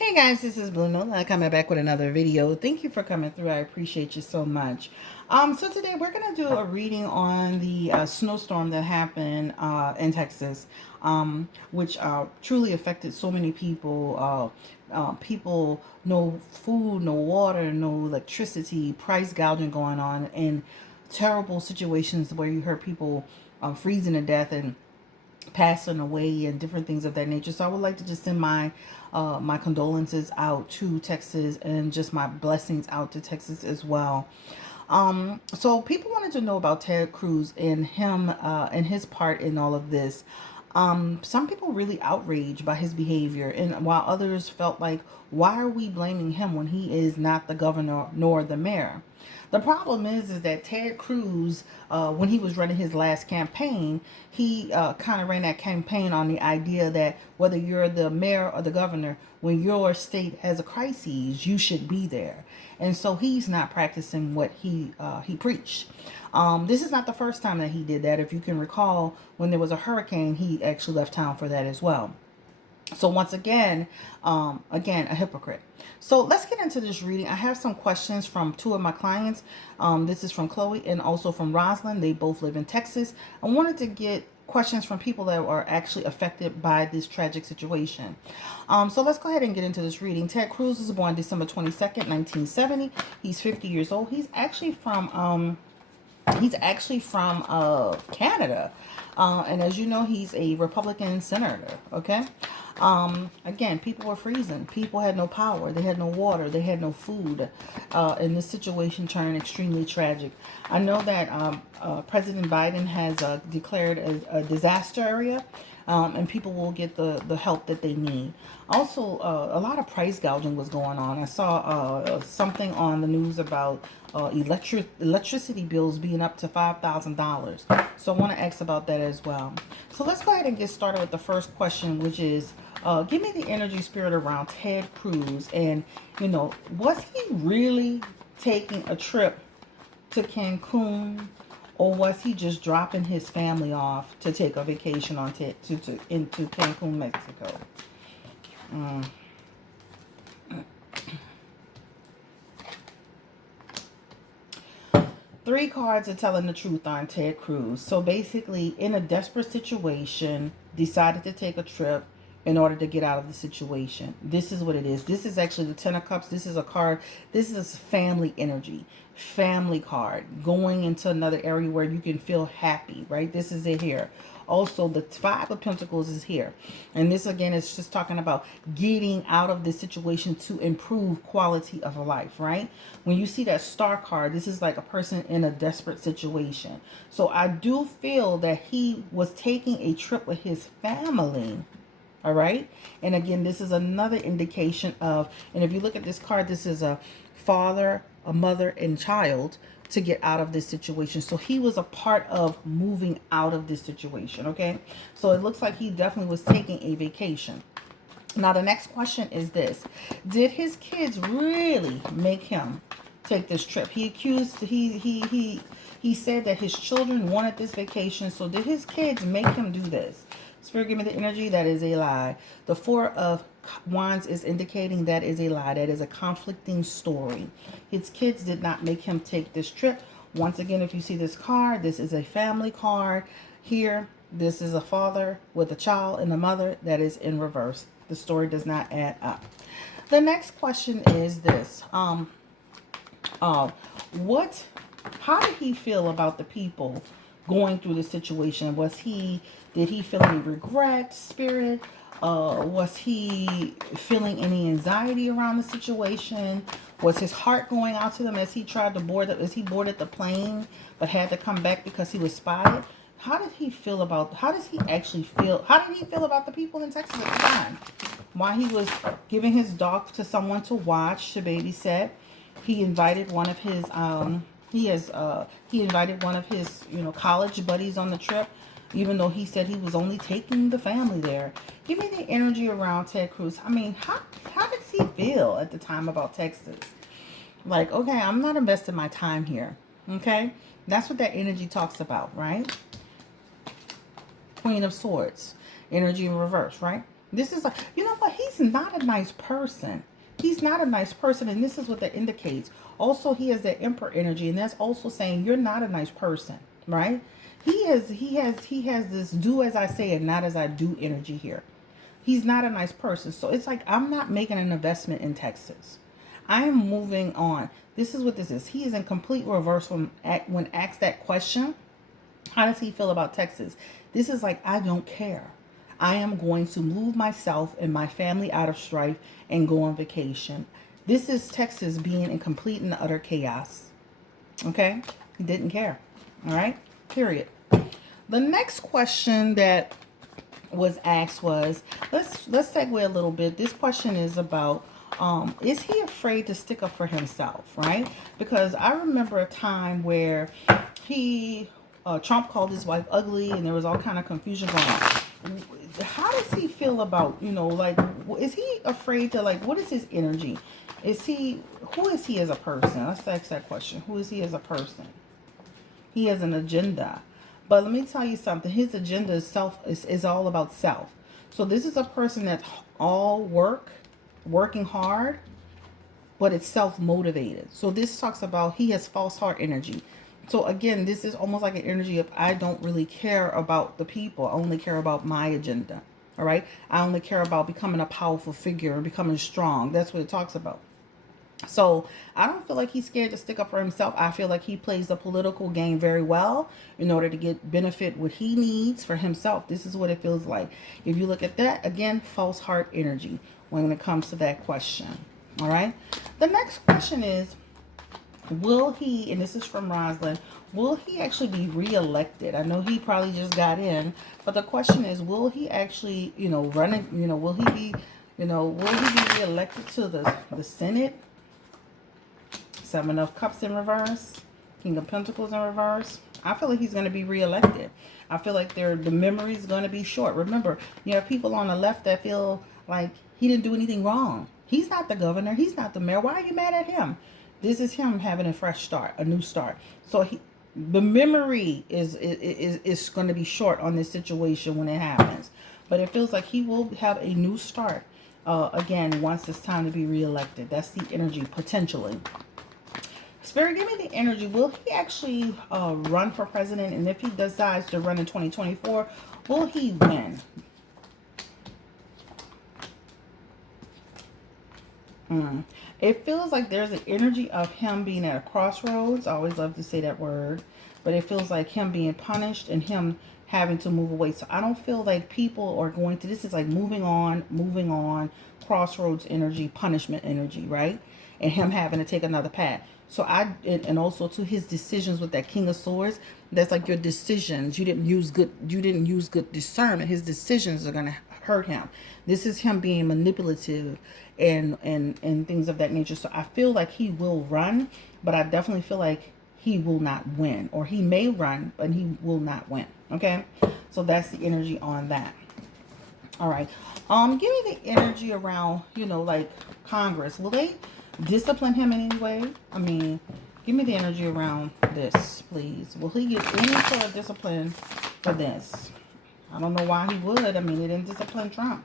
Hey guys, this is Blue Nola coming back with another video. Thank you for coming through. I appreciate you so much. So today we're going to do a reading on the snowstorm that happened in Texas, which truly affected so many people. People, no food, no water, no electricity, price gouging going on, and terrible situations where you heard people freezing to death and passing away and different things of that nature. So I would like to just send my condolences out to Texas and just my blessings out to Texas as well. So people wanted to know about Ted Cruz and him and his part in all of this. Some people really outraged by his behavior, and while others felt like, why are we blaming him when he is not the governor nor the mayor? The problem is that Ted Cruz, when he was running his last campaign, he kind of ran that campaign on the idea that whether you're the mayor or the governor, when your state has a crisis, you should be there. And so he's not practicing what he preached. This is not the first time that he did that. If you can recall, when there was a hurricane, he actually left town for that as well. So once again, a hypocrite. So let's get into this reading. I have some questions from two of my clients. This is from Chloe and also from Rosalind. They both live in Texas. I wanted to get questions from people that are actually affected by this tragic situation. So let's go ahead and get into this reading. Ted Cruz was born December 22nd, 1970. He's 50 years old. He's actually from Canada. And as you know, he's a Republican senator. Okay. Again, people were freezing. People had no power. They had no water. They had no food. And this situation turned extremely tragic. I know that President Biden has declared a disaster area. And people will get the help that they need. Also, a lot of price gouging was going on. I saw something on the news about electricity bills being up to $5,000. So I want to ask about that as well. So let's go ahead and get started with the first question, which is, give me the energy spirit around Ted Cruz. And, was he really taking a trip to Cancun, or was he just dropping his family off to take a vacation into Cancun, Mexico? Mm. Three cards are telling the truth on Ted Cruz. So basically, in a desperate situation, decided to take a trip in order to get out of the situation. This is what it is. This is actually the Ten of Cups. This is a card. This is family energy. Family card. Going into another area where you can feel happy, right? This is it here. Also, the Five of Pentacles is here. And this, again, is just talking about getting out of this situation to improve quality of life, right? When you see that Star card, this is like a person in a desperate situation. So I do feel that he was taking a trip with his family. All right. And again, this is another indication of, and if you look at this card, this is a father, a mother, and child to get out of this situation. So he was a part of moving out of this situation. Okay. So it looks like he definitely was taking a vacation. Now, the next question is this. Did his kids really make him take this trip? He said that his children wanted this vacation. So did his kids make him do this? Spirit, give me the energy. That is a lie. The Four of Wands is indicating that is a lie. That is a conflicting story. His kids did not make him take this trip. Once again, if you see this card, this is a family card. Here, this is a father with a child and a mother. That is in reverse. The story does not add up. The next question is this. How did he feel about the people going through the situation? Did he feel any regret, spirit? Was he feeling any anxiety around the situation? Was his heart going out to them as he tried to as he boarded the plane but had to come back because he was spotted? How did he feel about the people in Texas at the time? While he was giving his dog to someone to watch, to babysit, he invited one of his college buddies on the trip, even though he said he was only taking the family there. Give me the energy around Ted Cruz. I mean, how did he feel at the time about Texas? Like, okay, I'm not investing my time here. Okay? That's what that energy talks about, right? Queen of Swords. Energy in reverse, right? This is like, you know what? He's not a nice person. He's not a nice person, and this is what that indicates. Also, he has that emperor energy, and that's also saying you're not a nice person, right? He has this do as I say and not as I do energy here. He's not a nice person. So it's like I'm not making an investment in Texas. I am moving on. This is what this is. He is in complete reverse when asked that question. How does he feel about Texas? This is like, I don't care. I am going to move myself and my family out of strife and go on vacation. This is Texas being in complete and utter chaos. Okay? He didn't care. All right? Period. The next question that was asked was, let's segue a little bit. This question is about, is he afraid to stick up for himself, right? Because I remember a time where he Trump called his wife ugly, and there was all kind of confusion going on. How does he feel about, like, is he afraid to, like, what is his energy? Who is he as a person? Let's ask that question. Who is he as a person? He has an agenda. But let me tell you something. His agenda is all about self. So this is a person that's all working hard, but it's self-motivated. So this talks about he has false heart energy. So again, this is almost like an energy of I don't really care about the people. I only care about my agenda. All right? I only care about becoming a powerful figure and becoming strong. That's what it talks about. So I don't feel like he's scared to stick up for himself. I feel like he plays the political game very well in order to get benefit what he needs for himself. This is what it feels like. If you look at that, again, false heart energy when it comes to that question. All right. The next question is, will he, and this is from Roslyn, will he actually be reelected? I know he probably just got in, but the question is, will he actually, running, will he be, will he be reelected to the Senate? Seven of Cups in reverse, King of Pentacles in reverse. I feel like he's going to be reelected. I feel like the memory is going to be short. Remember, you have people on the left that feel like he didn't do anything wrong. He's not the governor. He's not the mayor. Why are you mad at him? This is him having a fresh start, a new start. So the memory is going to be short on this situation when it happens. But it feels like he will have a new start again once it's time to be reelected. That's the energy potentially. Spirit, give me the energy. Will he actually run for president? And if he decides to run in 2024, will he win? It feels like there's an energy of him being at a crossroads. I always love to say that word. But it feels like him being punished and him having to move away. So I don't feel like people are going to, this is like moving on, crossroads energy, punishment energy, right? And him having to take another path. So and also to his decisions with that King of Swords, that's like your decisions. You didn't use good discernment. His decisions are gonna hurt him. This is him being manipulative and things of that nature. So I feel like he will run, but I definitely feel like he will not win. Or he may run, but he will not win. Okay? So that's the energy on that. All right. Give me the energy around, like Congress. Will they discipline him in any way? I mean, give me the energy around this, please. Will he get any sort of discipline for this? I don't know why he would. I mean, they didn't discipline Trump.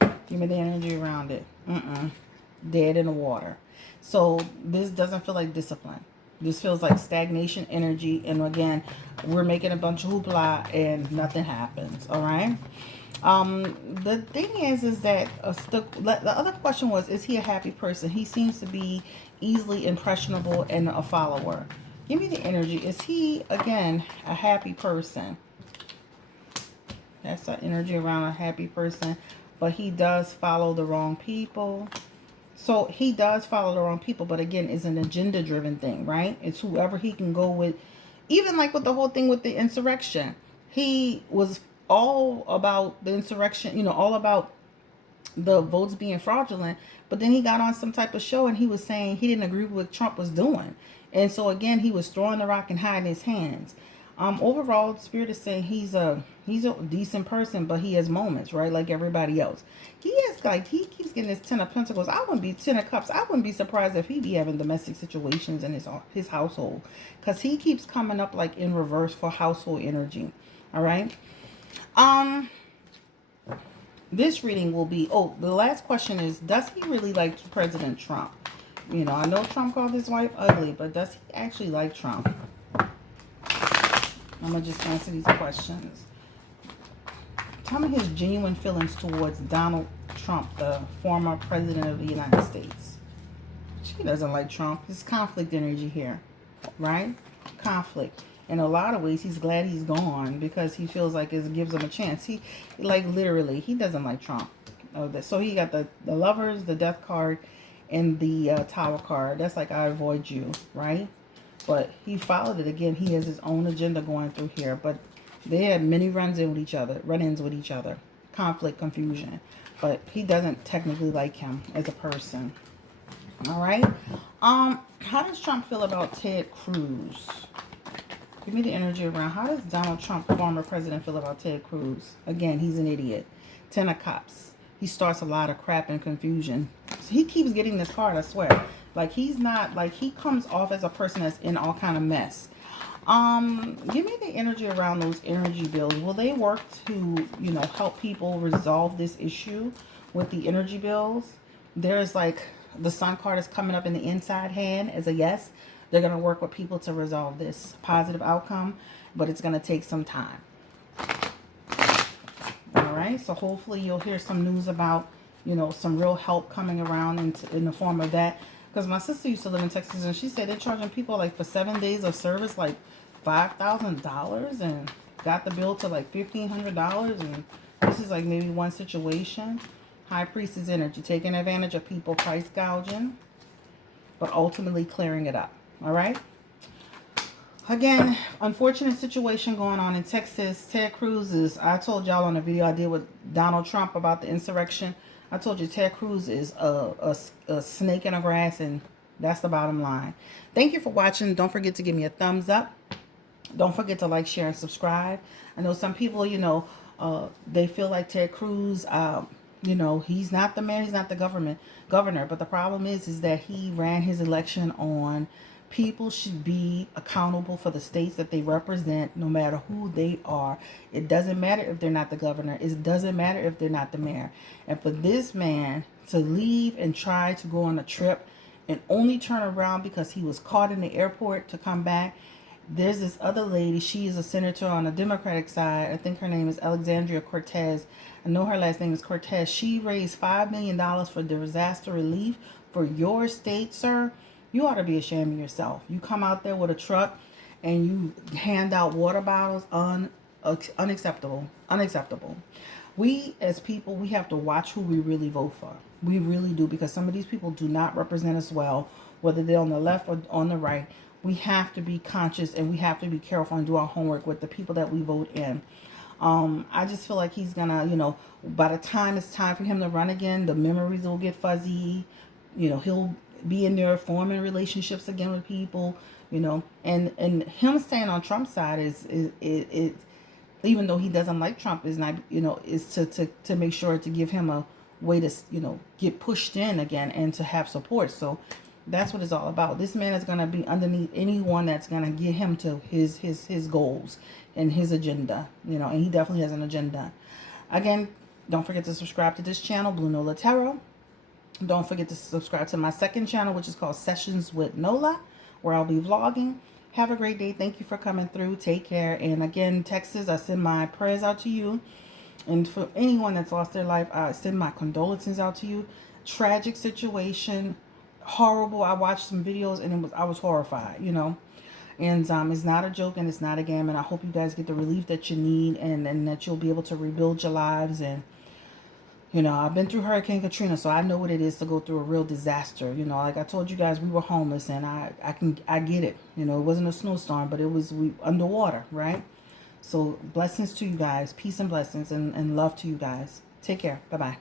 Give me the energy around it. Dead in the water. So this doesn't feel like discipline. This feels like stagnation energy. And again, we're making a bunch of hoopla and nothing happens. All right. The thing is that the other question was, is he a happy person? He seems to be easily impressionable and a follower. Give me the energy. Is he, again, a happy person? That's the energy around a happy person. But he does follow the wrong people. So he does follow the wrong people. But again, it's an agenda-driven thing, right? It's whoever he can go with. Even like with the whole thing with the insurrection. He was all about the insurrection, all about the votes being fraudulent. But then he got on some type of show and he was saying he didn't agree with what Trump was doing. And so again, he was throwing the rock and hiding his hands. Overall, Spirit is saying he's a decent person, but he has moments, right? Like everybody else. He keeps getting this 10 of Pentacles. 10 of Cups. I wouldn't be surprised if he be having domestic situations in his household. Because he keeps coming up like in reverse for household energy. All right. This reading will be, oh, the last question is, does he really like President Trump? You know, I know Trump called his wife ugly, but does he actually like Trump? I'm going to just answer these questions. Tell me his genuine feelings towards Donald Trump, the former president of the United States. She doesn't like Trump. There's conflict energy here, right? Conflict. In a lot of ways, he's glad he's gone because he feels like it gives him a chance. He, like, literally, he doesn't like Trump. So he got the lovers, the death card, and the tower card. That's like, I avoid you, right? But he followed it again. He has his own agenda going through here. But they had many run-ins with each other. Conflict, confusion. But he doesn't technically like him as a person. All right. How does Trump feel about Ted Cruz? Give me the energy around. How does Donald Trump, former president, feel about Ted Cruz? Again, he's an idiot. 10 of Cups. He starts a lot of crap and confusion. So he keeps getting this card, I swear. Like, he's not, like, he comes off as a person that's in all kind of mess. Give me the energy around those energy bills. Will they work to, you know, help people resolve this issue with the energy bills? There's like, the Sun card is coming up in the inside hand as a yes. They're going to work with people to resolve this positive outcome, but it's going to take some time. All right, so hopefully you'll hear some news about, you know, some real help coming around in the form of that. Because my sister used to live in Texas, and she said they're charging people like for 7 days of service like $5,000, and got the bill to like $1,500. And this is like maybe one situation. High Priestess energy, taking advantage of people, price gouging, but ultimately clearing it up. All right. Again, unfortunate situation going on in Texas. Ted Cruz is, I told y'all on the video I did with Donald Trump about the insurrection. I told you Ted Cruz is a snake in the grass, and that's the bottom line. Thank you for watching. Don't forget to give me a thumbs up. Don't forget to like, share, and subscribe. I know some people, you know, they feel like Ted Cruz, you know, he's not the mayor, he's not the governor. But the problem is that he ran his election on people should be accountable for the states that they represent, no matter who they are. It doesn't matter if they're not the governor. It doesn't matter if they're not the mayor. And for this man to leave and try to go on a trip and only turn around because he was caught in the airport to come back. There's this other lady. She is a senator on the Democratic side. I think her name is Alexandria Cortez. I know her last name is Cortez. She raised $5 million for disaster relief for your state, sir. You ought to be ashamed of yourself. You come out there with a truck and you hand out water bottles. Unacceptable. Unacceptable. We as people, we have to watch who we really vote for. We really do, because some of these people do not represent us well, whether they're on the left or on the right. We have to be conscious, and we have to be careful and do our homework with the people that we vote in. I just feel like he's gonna, you know, by the time it's time for him to run again, the memories will get fuzzy. You know, he'll be in there forming relationships again with people, you know, and him staying on Trump's side is even though he doesn't like Trump, is not, you know, is to make sure to give him a way to, you know, get pushed in again and to have support. So that's what it's all about. This man is going to be underneath anyone that's going to get him to his goals and his agenda, you know, and he definitely has an agenda. Again, don't forget to subscribe to this channel, Blue Nola Tarot. Don't forget to subscribe to my second channel, which is called Sessions with Nola, where I'll be vlogging. Have a great day. Thank you for coming through. Take care. And again, Texas, I send my prayers out to you. And for anyone that's lost their life, I send my condolences out to you. Tragic situation. Horrible. I watched some videos and I was horrified, you know. And it's not a joke and it's not a game. And I hope you guys get the relief that you need, and that you'll be able to rebuild your lives. And you know, I've been through Hurricane Katrina, so I know what it is to go through a real disaster. You know, like I told you guys, we were homeless, and I get it. You know, it wasn't a snowstorm, but we underwater, right? So blessings to you guys, peace and blessings, and love to you guys. Take care. Bye-bye.